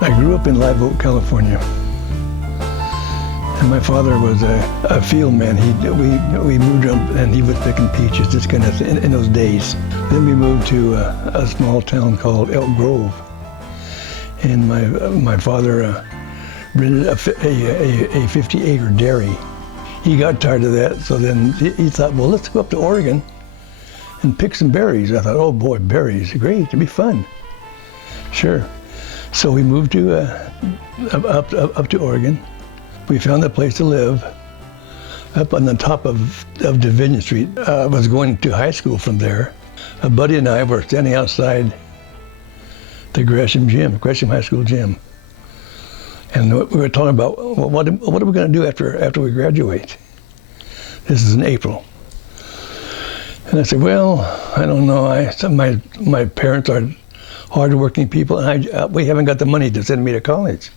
I grew up in Live Oak, California. And my father was a field man. We moved up and he was picking peaches, just kind of in those days. Then we moved to a small town called Elk Grove. And my father rented a 50-acre dairy. He got tired of that, so then he thought, well, let's go up to Oregon and pick some berries. I thought, oh boy, berries, great, it'd be fun. Sure. So we moved to up to Oregon. We found a place to live up on the top of Division Street. I was going to high school from there. A buddy and I were standing outside the Gresham High School gym. And we were talking about, well, what are we going to do after we graduate? This is in April. And I said, well, I don't know. My parents are hardworking people, and we haven't got the money to send me to college.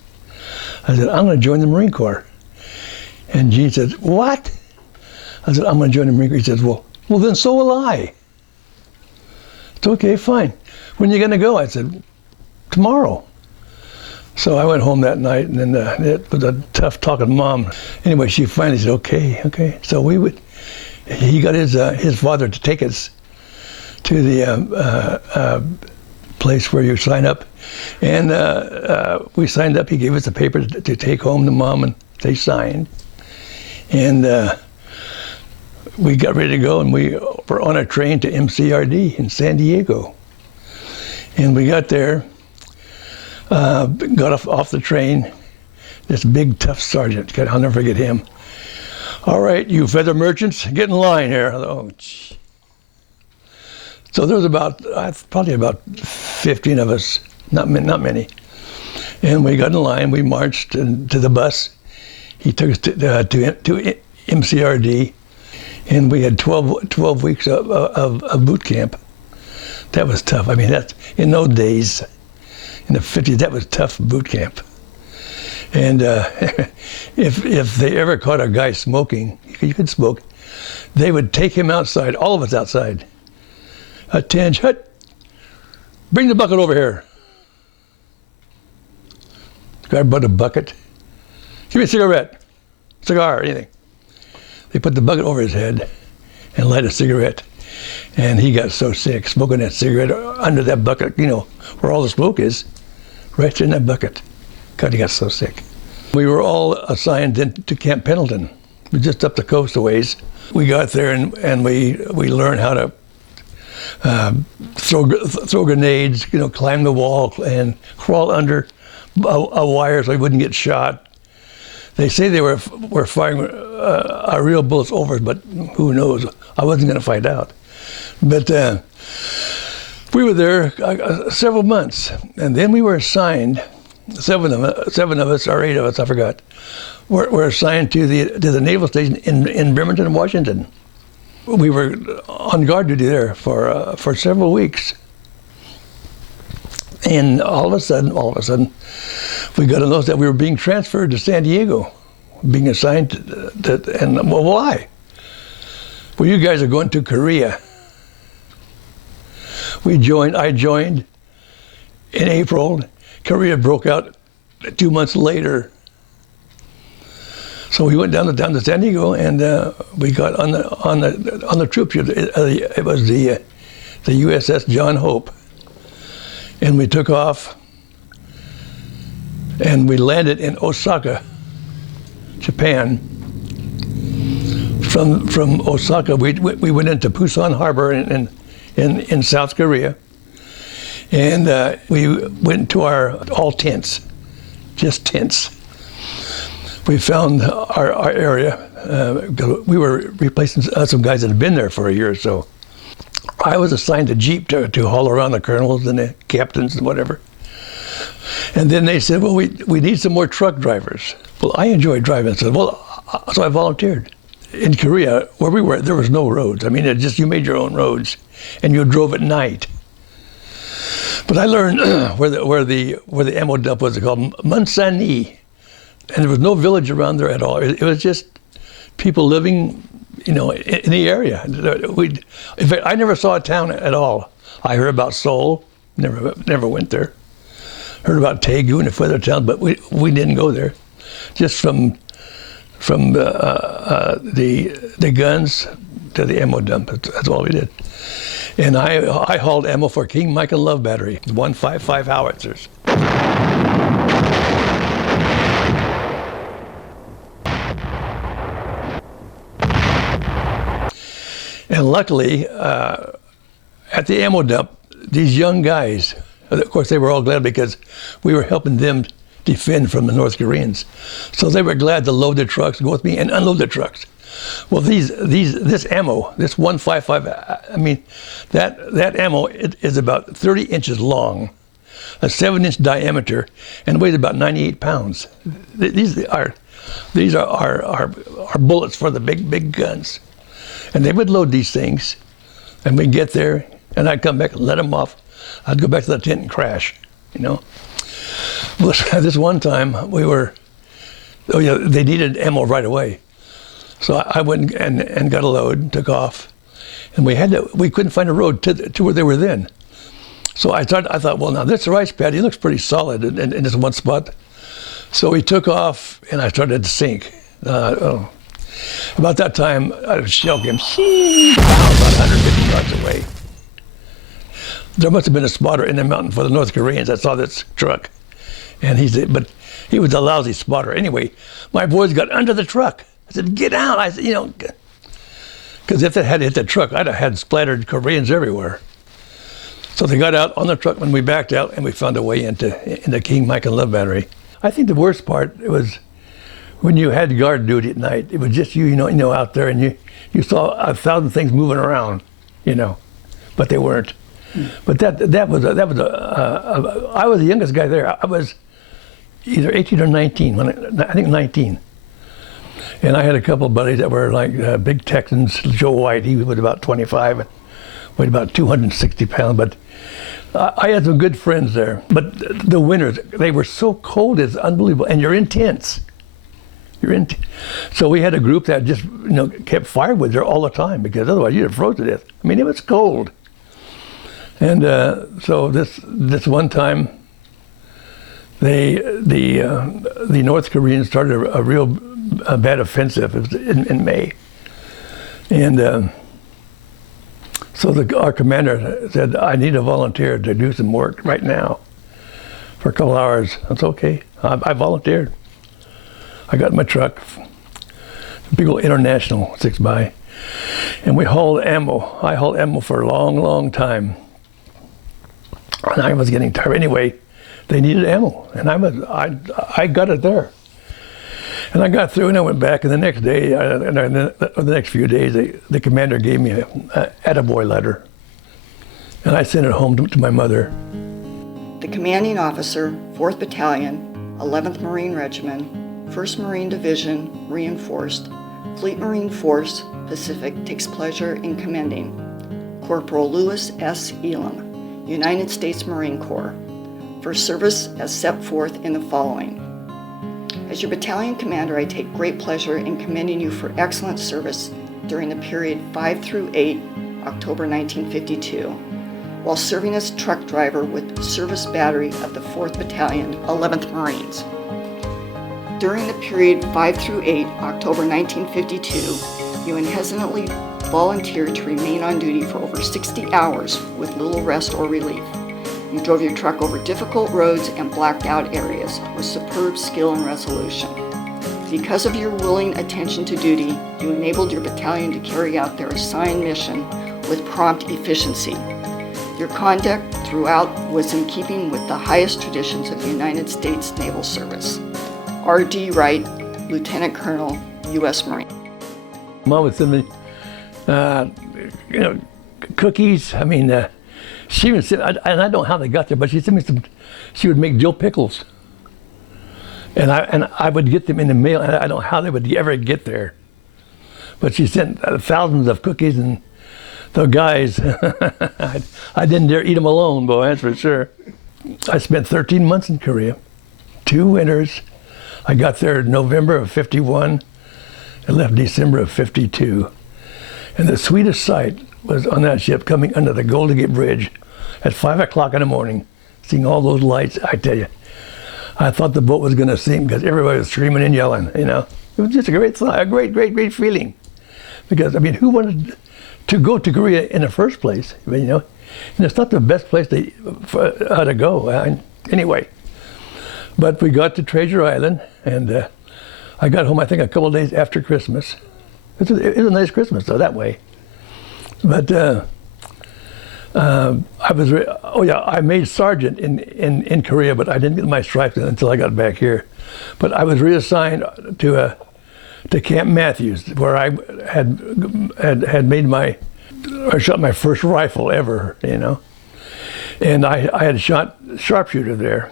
I said, I'm going to join the Marine Corps. And Gene said, what? I said, I'm going to join the Marine Corps. He says, well, then so will I. It's okay, fine. When are you going to go? I said, tomorrow. So I went home that night, and then it was a tough talk with Mom. Anyway, she finally said, okay. So he got his father to take us to the place where you sign up. And we signed up. He gave us a paper to take home to Mom, and they signed. And we got ready to go, and we were on a train to MCRD in San Diego. And we got there, got off the train. This big, tough sergeant, I'll never forget him. All right, you feather merchants, get in line here. Oh, gee. So there was probably about 15 of us, not many. And we got in line, we marched to the bus. He took us to MCRD, and we had 12 weeks of boot camp. That was tough. I mean, in those days, in the 50s, that was tough boot camp. And if they ever caught a guy smoking, you could smoke, they would take him outside, all of us outside. Attention, bring the bucket over here. The guy brought a bucket. Give me a cigar, anything. They put the bucket over his head and light a cigarette. And he got so sick, smoking that cigarette under that bucket, where all the smoke is, right in that bucket. God, he got so sick. We were all assigned to Camp Pendleton, just up the coast a ways. We got there and we learned how to throw grenades, climb the wall and crawl under a wire so he wouldn't get shot. They say they were firing real bullets over us, but who knows? I wasn't going to find out. But we were there several months, and then we were assigned. Seven of us, or 8 of us, I forgot, were assigned to the naval station in Bremerton, Washington. We were on guard duty there for several weeks, and all of a sudden, we got a notice that we were being transferred to San Diego, being assigned and well, why? Well, you guys are going to Korea. I joined in April. Korea broke out 2 months later. So we went down to San Diego, and we got on the troop ship. It was the USS John Hope, and we took off, and we landed in Osaka, Japan. From Osaka, we went into Busan Harbor in South Korea. And we went to all tents, just tents. We found our area. We were replacing some guys that had been there for a year or so. I was assigned a Jeep to haul around the colonels and the captains and whatever. And then they said, well, we need some more truck drivers. Well, I enjoyed driving. So I volunteered. In Korea, where we were, there was no roads. I mean, you made your own roads, and you drove at night. But I learned where the ammo dump was called Munsani, and there was no village around there at all. It was just people living, in the area. In fact, I never saw a town at all. I heard about Seoul, never went there. heard about Taegu and a few other towns, but we didn't go there. Just from the guns to the ammo dump. That's all we did. And I hauled ammo for King Mike and Love Battery, 155 howitzers. And luckily, at the ammo dump, these young guys, of course, they were all glad because we were helping them defend from the North Koreans. So they were glad to load the trucks, go with me, and unload the trucks. Well, this ammo, this 155, I mean, that ammo is about 30 inches long, a 7-inch diameter, and weighs about 98 pounds. These are bullets for the big guns. And they would load these things, and we'd get there, and I'd come back and let them off. I'd go back to the tent and crash, you know. Well, this one time they needed ammo right away. So I went and got a load, took off, and we couldn't find a road to where they were then. So I thought, well, now this rice paddy looks pretty solid in this one spot. So we took off, and I started to sink. About that time, a shell came about 150 yards away. There must have been a spotter in the mountain for the North Koreans that saw this truck. And but he was a lousy spotter. Anyway, my boys got under the truck. I said, get out. I said, you know, because if they had hit the truck, I'd have had splattered Koreans everywhere. So they got out on the truck when we backed out, and we found a way into King Mike and Love Battery. I think the worst part was when you had guard duty at night. It was just you know, out there, and you saw 1,000 things moving around, you know, but they weren't. But I was the youngest guy there. I was either 18 or 19, I think 19. And I had a couple of buddies that were like big Texans. Joe White, he was about 25, weighed about 260 pounds. But I had some good friends there. But the winters, they were so cold, it's unbelievable. And you're in tents. So we had a group that just kept firewood there all the time, because otherwise you'd have froze to death. I mean, it was cold. And so this one time, the North Koreans started a real bad offensive. It was in May, and so our commander said, "I need a volunteer to do some work right now for a couple hours." That's okay. I volunteered. I got in my truck, a big old International 6x, and we hauled ammo. I hauled ammo for a long time. And I was getting tired. Anyway, they needed ammo, and I got it there. And I got through, and I went back, and the next day, the next few days, the commander gave me an attaboy letter. And I sent it home to my mother. The commanding officer, 4th Battalion, 11th Marine Regiment, 1st Marine Division, Reinforced, Fleet Marine Force, Pacific, takes pleasure in commending Corporal Louis S. Elam, United States Marine Corps, for service as set forth in the following. As your battalion commander, I take great pleasure in commending you for excellent service during the period 5 through 8, October 1952, while serving as truck driver with the Service Battery of the 4th Battalion, 11th Marines. During the period 5 through 8, October 1952, you unhesitantly volunteered to remain on duty for over 60 hours with little rest or relief. You drove your truck over difficult roads and blacked out areas with superb skill and resolution. Because of your willing attention to duty, you enabled your battalion to carry out their assigned mission with prompt efficiency. Your conduct throughout was in keeping with the highest traditions of the United States Naval Service. R.D. Wright, Lieutenant Colonel, U.S. Marine. Mom would send me, cookies. I mean, she would send, and I don't know how they got there, but she sent me some. She would make dill pickles, and I would get them in the mail. And I don't know how they would ever get there, but she sent thousands of cookies, and the guys, I didn't dare eat them alone, boy, that's for sure. I spent 13 months in Korea, 2 winters. I got there in November of '51 and left December of '52. And the sweetest sight was on that ship coming under the Golden Gate Bridge at 5 o'clock in the morning, seeing all those lights, I tell you, I thought the boat was going to sink because everybody was screaming and yelling, you know. It was just a great feeling. Because, I mean, who wanted to go to Korea in the first place, you know? And it's not the best place to go, anyway. But we got to Treasure Island, and I got home, I think, a couple of days after Christmas. It was a nice Christmas, though, that way. But I made sergeant in Korea, but I didn't get my stripes until I got back here. But I was reassigned to Camp Matthews, where I had shot my first rifle ever, you know. And I had shot sharpshooter there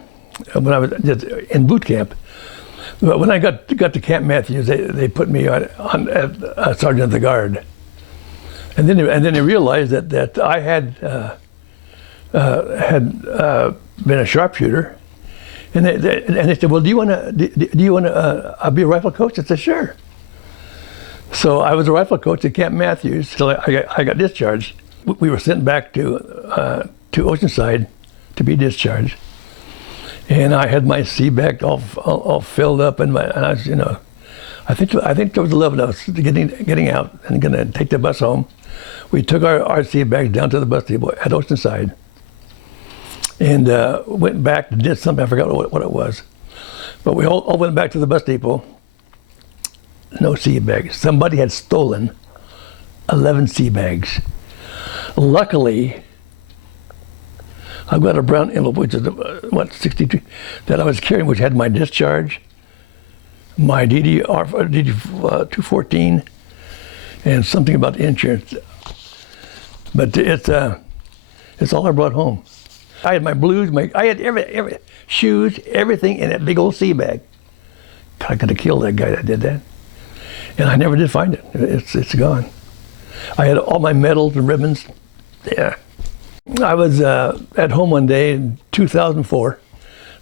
when I was just in boot camp. But when I got to Camp Matthews, they put me on sergeant of the guard. And then they realized that I had been a sharpshooter, and they said, "Well, do you want to be a rifle coach?" I said, "Sure." So I was a rifle coach at Camp Matthews till I got discharged. We were sent back to Oceanside to be discharged, and I had my sea bag all filled up, and I was, you know, I think there was 11 of us getting out and going to take the bus home. We took our sea bags down to the bus depot at Oceanside, and went back and did something. I forgot what it was, but we all went back to the bus depot. No sea bags. Somebody had stolen 11 sea bags. Luckily, I've got a brown envelope, which is 62, that I was carrying, which had my discharge, my DD 214, and something about insurance. But it's all I brought home. I had my blues, I had every shoes, everything in that big old sea bag. I could have killed that guy that did that. And I never did find it. It's gone. I had all my medals and ribbons. Yeah. I was at home one day in 2004,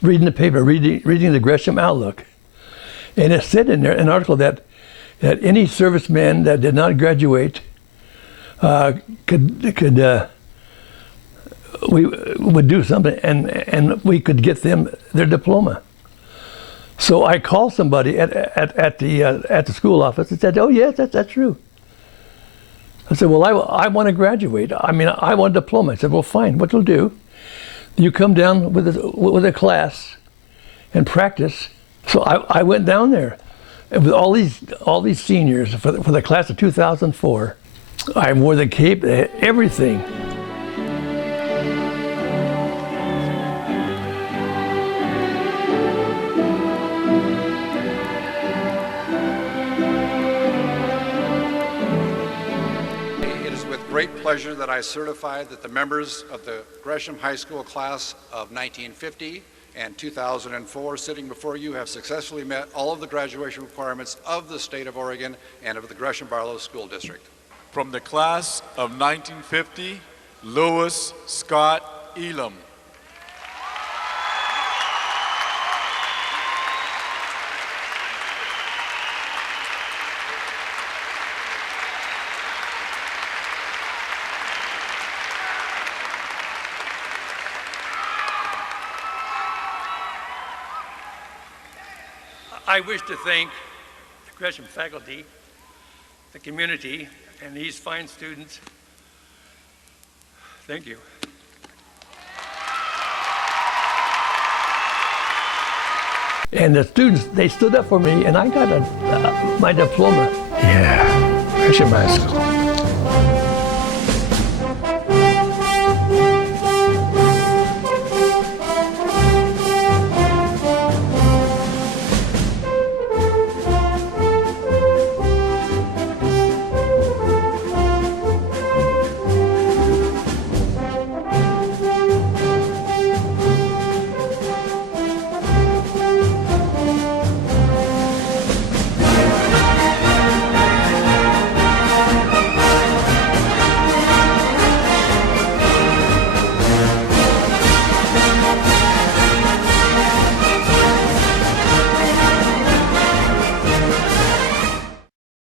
reading the paper, reading the Gresham Outlook. And it said in there, an article that any serviceman that did not graduate we would do something and we could get them their diploma. So I called somebody at the school office and said, "Oh yes, that's true." I said, "Well, I want to graduate. I mean, I want a diploma." I said, "Well, fine. What you'll do, you come down with a class and practice." So I went down there with all these seniors for the class of 2004. I wore the cape, everything. Great pleasure that I certify that the members of the Gresham High School class of 1950 and 2004 sitting before you have successfully met all of the graduation requirements of the state of Oregon and of the Gresham Barlow School District. From the class of 1950, Lewis Scott Elam. I wish to thank the Gresham faculty, the community, and these fine students. Thank you. And the students, they stood up for me, and I got my diploma. Yeah, Gresham High School.